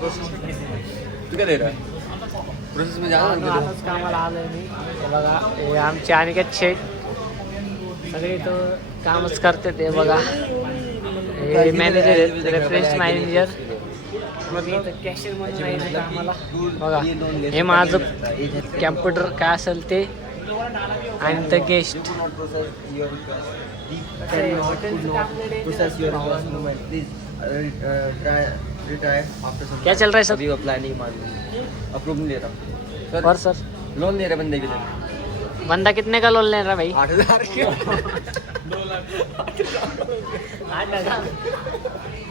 तू काय दे रहा प्रोसेस मध्ये आताच कामाला आलोय मी. हे बघा हे आमचे अनिकेत शेठ सगळे तो कामच करते ते बघा. हे मॅनेजर आहेत रेफरन्स मॅनेजर. मी इथं कॅशियर म्हणून आहे इथं कामाला. बघा हे माझं कॅम्प्युटर काय असेल ते आणि द गेस्ट. क्या चल रहा है सर? प्लानिंग अप्रूव नहीं दे रहा और सर लोन ले रहे बंदे के लिए बंदा कितने का लोन ले रहा है भाई? 8,000 के 8,000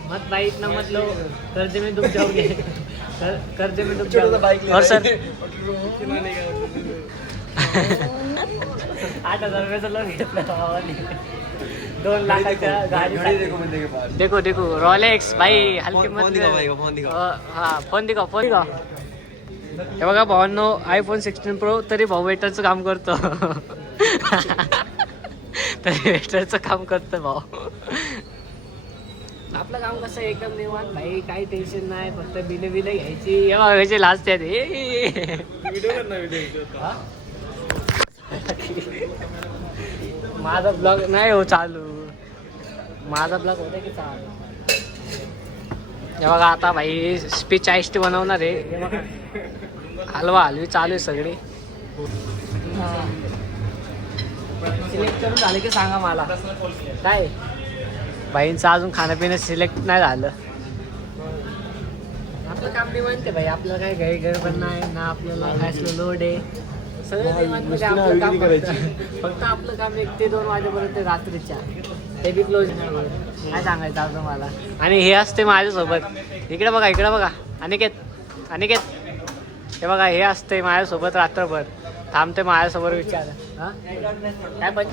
मत भाई इतना मत लो, कर्जे में डूब जाओगे. कर्जे में डूब जाओगे. और सर 8,000 रुपयाचा लोन घेतला भावाने. 2 लाखाच्या गाडी. देखो बंदे के पास देखो देखो रोलेक्स भाई हलके फोन मत. दिखाओ भाई फोन दिखाओ हा फोन दिखाओ. हे बघा भावांनो iPhone 16 Pro तरी भाऊ वेटरचं काम करतो. तरी वेटरचं काम करतो भाऊ. आपलं काम कसं एकदम निवांत भाई, काही टेन्शन नाही, फक्त बिले घ्यायची. हे बघा कशी लास्ट आहे. माझा ब्लॉग नाही हो चालू. माझा ब्लॉग होता की चालू. हे बघा आता भाई स्पीच आयस्टी बनवणार आहे. हे बघा हलवा हलवी चालू आहे सगळी. सिलेक्ट करून झालं की सांगा मला. काय भाईंचं अजून खाणंपिणं सिलेक्ट नाही झालं. आपलं काम निवांत भाई. आपलं काय घरी पण नाही ना, आपल्याला काय लोड आहे. सगळं निवांत म्हणजे आपलं काम फक्त आपलं काम 1 ते 2 वाजेपर्यंत रात्रीच्या. ते बी क्लोज नाही होत. काय सांगायचं अजून मला. आणि हे असते माझ्यासोबत. इकडे बघा अनिकेत हे बघा हे असते माझ्यासोबत रात्रभर. थांबते माझ्यासमोर विचार. हां काय पण